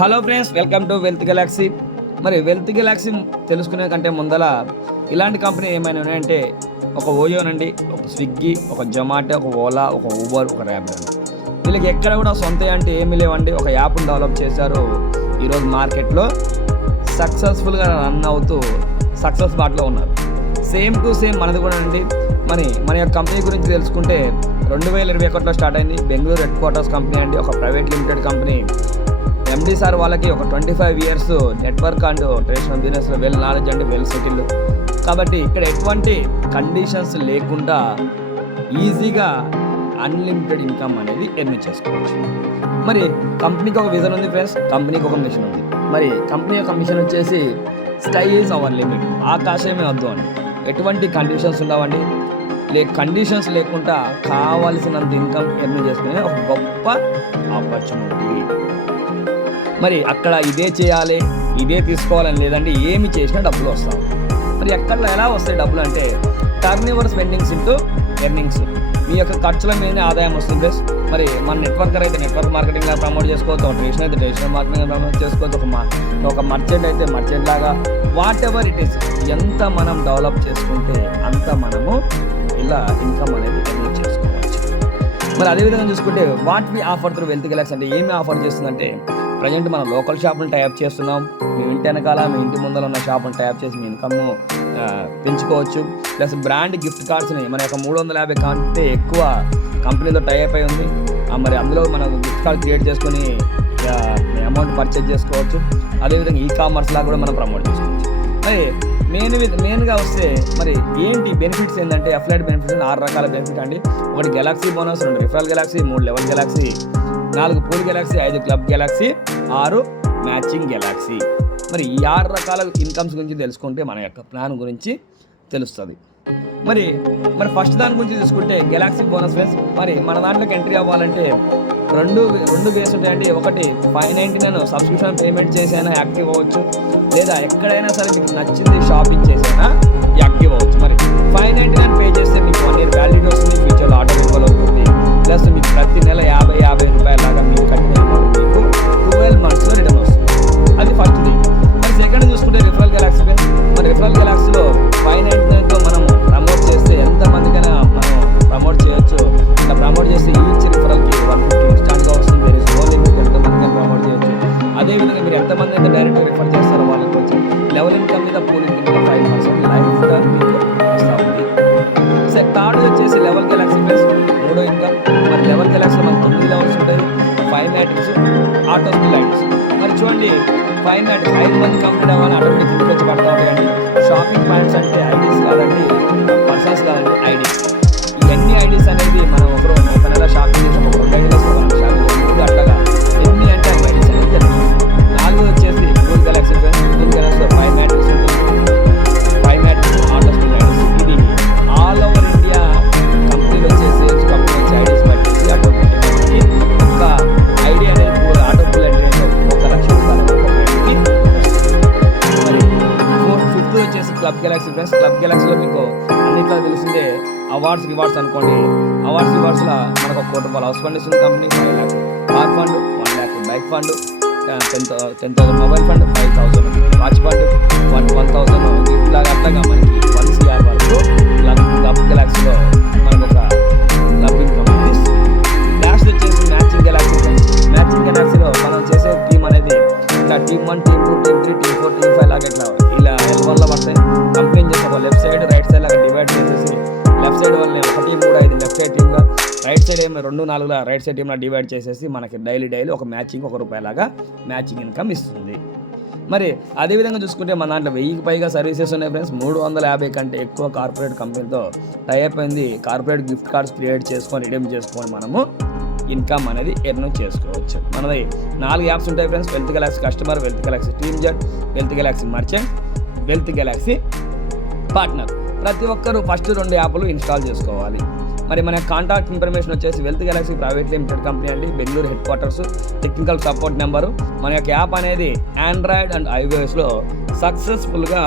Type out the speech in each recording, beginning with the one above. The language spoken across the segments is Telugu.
Hello friends, welcome to wealth Galaxy. మరి వెల్త్ గెలాక్సీ తెలుసుకునే కంటే ముందల ఇలాంటి కంపెనీ ఏమైనా ఉన్నాయంటే ఒక ఓయోనండి, ఒక స్విగ్గీ, ఒక జొమాటో, ఒక ఓలా, ఒక ఊబర్, ఒక ర్యాపిడో. వీళ్ళకి ఎక్కడ కూడా సొంత అంటే ఏమీ లేవండి. ఒక యాప్ని డెవలప్ చేశారు. ఈరోజు మార్కెట్లో సక్సెస్ఫుల్గా రన్ అవుతూ సక్సెస్ బాటలో ఉన్నారు. సేమ్ టు సేమ్ మనది కూడా అండి. మన యొక్క కంపెనీ గురించి తెలుసుకుంటే 2021లో స్టార్ట్ అయింది. బెంగళూరు హెడ్ క్వార్టర్స్ కంపెనీ అండి, ఒక private limited company. MD sir వాళ్ళకి ఒక 25 ఇయర్స్ నెట్వర్క్ అండ్ ట్రెడిషనల్ బిజినెస్లో వెల్ నాలెడ్జ్ అండి, వెల్ సెటిల్. కాబట్టి ఇక్కడ ఎటువంటి కండిషన్స్ లేకుండా ఈజీగా అన్లిమిటెడ్ ఇన్కమ్ అనేది ఎర్న్ చేసుకోవచ్చు. మరి కంపెనీకి ఒక విజన్ ఉంది ఫ్రెండ్స్, కంపెనీకి ఒక మిషన్ ఉంది. మరి కంపెనీ యొక్క మిషన్ వచ్చేసి స్కై ఈజ్ అవర్ లిమిట్, ఆకాశమే వద్దు అని. ఎటువంటి కండిషన్స్ ఉండవండి. కండిషన్స్ లేకుండా కావాల్సినంత ఇన్కమ్ ఎర్న్ చేసుకునే ఒక గొప్ప ఆపర్చునిటీ. మరి అక్కడ ఇదే చేయాలి, ఇదే తీసుకోవాలని లేదండి, ఏమి చేసినా డబ్బులు వస్తాయి. మరి ఎక్కడ ఎలా వస్తాయి డబ్బులు అంటే turnover spendings into earnings. మీ యొక్క ఖర్చుల మీదనే ఆదాయం వస్తుంది ప్లస్. మరి మన నెట్వర్కర్ అయితే నెట్వర్క్ మార్కెటింగ్గా ప్రమోట్ చేసుకోవచ్చు, ఒక ట్రెడిషనల్ అయితే ట్రెడిషనల్ మార్కెటింగ్ ప్రమోట్ చేసుకోవచ్చు, ఒక మర్చెంట్ అయితే మర్చెంట్ లాగా, వాట్ ఎవర్ ఇట్ ఈస్. ఎంత మనం డెవలప్ చేసుకుంటే అంత మనము ఇలా ఇన్కమ్ అనేది ఎర్న్ చేసుకోవచ్చు. మరి అదేవిధంగా చూసుకుంటే what we offer through wealth galaxy అంటే ఏమి ఆఫర్ చేస్తుందంటే, ప్రజెంట్ మనం లోకల్ షాపులను టైప్ చేస్తున్నాం. మీ ఇంటి వెనకాల మీ ఇంటి ముందర ఉన్న షాపులను టైప్ చేసి మీ ఇన్కమ్ను పెంచుకోవచ్చు. ప్లస్ బ్రాండ్ గిఫ్ట్ కార్డ్స్ని మన యొక్క 350 కంటే ఎక్కువ కంపెనీలో టైప్ అయి ఉంది. మరి అందులో మనం గిఫ్ట్ కార్డ్ క్రియేట్ చేసుకొని అమౌంట్ పర్చేజ్ చేసుకోవచ్చు. అదేవిధంగా కామర్స్ లాగా కూడా మనం ప్రమోట్ చేసుకోవచ్చు. మరి మెయిన్గా వస్తే మరి ఏంటి బెనిఫిట్స్ ఏంటంటే అఫిలియేట్ బెనిఫిట్స్ 6 రకాల బెనిఫిట్ అండి. ఒకటి Galaxy bonus, 2 referral Galaxy, 3 level Galaxy, 4 pool Galaxy, 5 club Galaxy, 6 matching Galaxy. మరి ఈ 6 రకాల ఇన్కమ్స్ గురించి తెలుసుకుంటే మన యొక్క ప్లాన్ గురించి తెలుస్తుంది. మరి ఫస్ట్ దాని గురించి తీసుకుంటే గెలాక్సీ బోనస్ వేస్. మరి మన దాంట్లోకి ఎంట్రీ అవ్వాలంటే రెండు వేస్ ఉంటాయండి. ఒకటి 599 సబ్స్క్రిప్షన్ పేమెంట్ చేసైనా యాక్టివ్ అవ్వచ్చు, లేదా ఎక్కడైనా సరే మీకు నచ్చింది షాపింగ్ చేసైనా యాక్టివ్ అవ్వచ్చు. మరి 599 పే చేస్తే మీకు 1 year వ్యాలిడిటీ వస్తుంది, ఫ్యూచర్లో ఆటో రిన్యూవల్ అవుతుంది. ప్లస్ మీకు ప్రతి నెల 50 రూపాయల లాగా మీరు కట్టిన అమౌంట్ మీకు 12 monthsలో రిటర్న్ వస్తుంది. అది ఫస్ట్ది. మరి సెకండ్ చూసుకుంటే రిఫరల్ గెలాక్సీ. మరి రిఫరల్ గెలాక్సీలో 599తో మనం ప్రమోట్ చేస్తే ఎంతమందికైనా మనం ప్రమోట్ చేయొచ్చు. ఇలా ప్రమోట్ చేస్తే ఈచ్ రిఫరల్కి 150 ఇన్స్టాంట్గా వస్తుంది. దేర్ ఇస్ నో లిమిట్, ఎంతమందికైనా ప్రమోట్ చేయొచ్చు. అదేవిధంగా మీరు ఎంతమంది అయితే డైరెక్ట్గా రిఫర్ చేస్తారో వాళ్ళకి వచ్చి లెవెల్ ఇన్కమ్ మీద పూల్ ఇన్కమ్ మీద 5% లైఫ్ టైం మీకు వస్తూ ఉంది. థర్డ్ వచ్చేసి లెవెల్ గెలాక్సీ ప్లస్ 3 ఇన్కమ్. మరి లెవెల్ గెలాక్సీలో మనకు 9 లెవెల్స్ ఉంటాయి, 5 మ్యాట్రిక్స్, ఆటో స్కిల్ ఐడీస్. మరి చూడండి 5 మ్యాట్రిక్స్ 5 మంది కంప్లీట్ అవ్వాలి, ఆటోమేటిక్ కిందకి వచ్చి పడతా ఉంటాయండి. షాపింగ్ పాయింట్స్ అంటే ఐడీస్ కాదండి, పర్సన్స్ కాదండి, ఐడీస్. ఇవన్నీ ఐడీస్ అనేది మనం ఒక నెల షాపింగ్ చేసాం, ఒక 2 ఐడీస్ షాపింగ్ చేసాం, అట్లాగా ఎన్ని అంటే అవి ఐడీస్ అనేది జరుగుతుంది. 4 వచ్చేసి పూల్ గెలాక్సీ. పూల్ గెలాక్సీలో 5 మ్యాట్రిక్స్ ఉంటుంది, 5 మ్యాట్రిక్స్, ఆటో స్కిల్ ఐడీస్. ఇది ఆల్ ఓవర్ ఇండియా కంపెనీలు వచ్చేసి కంపెనీ వచ్చి ఐడీస్ పట్టేసి ఆటోమేటిక్గా ఒక ఐడి అనేది ఆటో పూల్ అంటే 1 లక్ష రూపాయల మరి ఫిఫ్త్ వచ్చేసి క్లబ్ గెలాక్సీ ఫ్రెండ్స్. క్లబ్ గెలాక్సీలో మీకు అన్నింటిలో తెలిసిందే అవార్డ్స్ లో మనకు 1 కోటి రూపాయల హౌస్ ఫండ్ ఇస్తుంది company, 5 lakhs car fund, 1 lakh bike fund, 10,000 mobile fund, 5,000 watch fund, 1,000 gift లాగా. అట్లాగా మనకి 1 CR వరకు క్లబ్ గెలాక్సీలో మనకు ఒక క్లబ్ ఇన్కమ్ ఇస్తుంది. లాస్ట్ వచ్చేసి మ్యాచింగ్ గెలాక్సీ. మ్యాచింగ్ గెలాక్సీలో మనం చేసే టీమ్ అనేది ఇట్లా team 1, team 2, team 3, team 4, team 5 లాగా ఇలా L1లో పడతాయి. కంపెనీ చేసి ఒక లెఫ్ట్ సైడ్ రైట్ సైడ్ లాగా డివైడ్ చేసేసి లెఫ్ట్ సైడ్ వాళ్ళని 1, 3, 5 లెఫ్ట్ సైడ్ టీమ్గా, రైట్ సైడ్ 2, 4 రైట్ సైడ్ టీమ్లో డివైడ్ చేసేసి మనకి డైలీ ఒక మ్యాచింగ్ 1 రూపాయి లాగా మ్యాచింగ్ ఇన్కమ్ ఇస్తుంది. మరి అదేవిధంగా చూసుకుంటే మన దాంట్లో 1000కి పైగా సర్వీసెస్ ఉన్నాయి ఫ్రెండ్స్. 350 కంటే ఎక్కువ కార్పొరేట్ కంపెనీతో టైప్ అయింది. కార్పొరేట్ గిఫ్ట్ కార్డ్స్ క్రియేట్ చేసుకొని రిడీమ్ చేసుకొని మనము ఇన్కమ్ అనేది ఎర్న్ చేసుకోవచ్చు. మనది 4 యాప్స్ ఉంటాయి friends. Wealth galaxy customer, wealth galaxy team jet, wealth galaxy merchant, wealth galaxy partner. ప్రతి ఒక్కరూ ఫస్ట్ 2 యాప్లు ఇన్స్టాల్ చేసుకోవాలి. మరి మన కాంటాక్ట్ ఇన్ఫర్మేషన్ వచ్చేసి wealth galaxy private limited company అండి, Bengaluru headquarters. Technical support number. మన యొక్క యాప్ అనేది ఆండ్రాయిడ్ అండ్ iOSలో సక్సెస్ఫుల్గా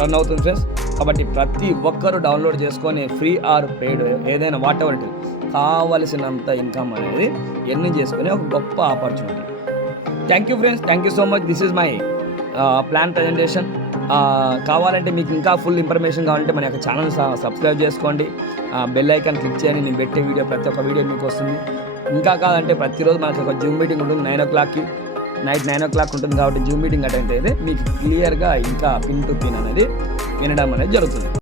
రన్ అవుతుంది ఫ్రెండ్స్. కాబట్టి ప్రతి ఒక్కరూ డౌన్లోడ్ చేసుకొని ఫ్రీ ఆర్ పెయిడ్ ఏదైనా వాట్ ఎవర్ కావలసినంత ఇన్కమ్ అనేది ఎర్న్ చేసుకునే ఒక గొప్ప opportunity. Thank you friends, thank you so much. This is my plan presentation. కావాలంటే మీకు ఇంకా ఫుల్ ఇన్ఫర్మేషన్ కావాలంటే మన యొక్క ఛానల్ సబ్స్క్రైబ్ చేసుకోండి, బెల్ ఐకాన్ క్లిక్ చేయండి. నేను పెట్టే వీడియో ప్రతి ఒక్క వీడియో మీకు వస్తుంది. ఇంకా కావాలంటే ప్రతిరోజు మనకు ఒక జూమ్ మీటింగ్ ఉంటుంది 9 o'clockకి, నైట్ 9 o'clock ఉంటుంది. కాబట్టి జూమ్ మీటింగ్ అటెండ్ అయితే మీకు క్లియర్గా ఇంకా పిన్ టు పిన్ అనేది వినడం అనేది జరుగుతుంది.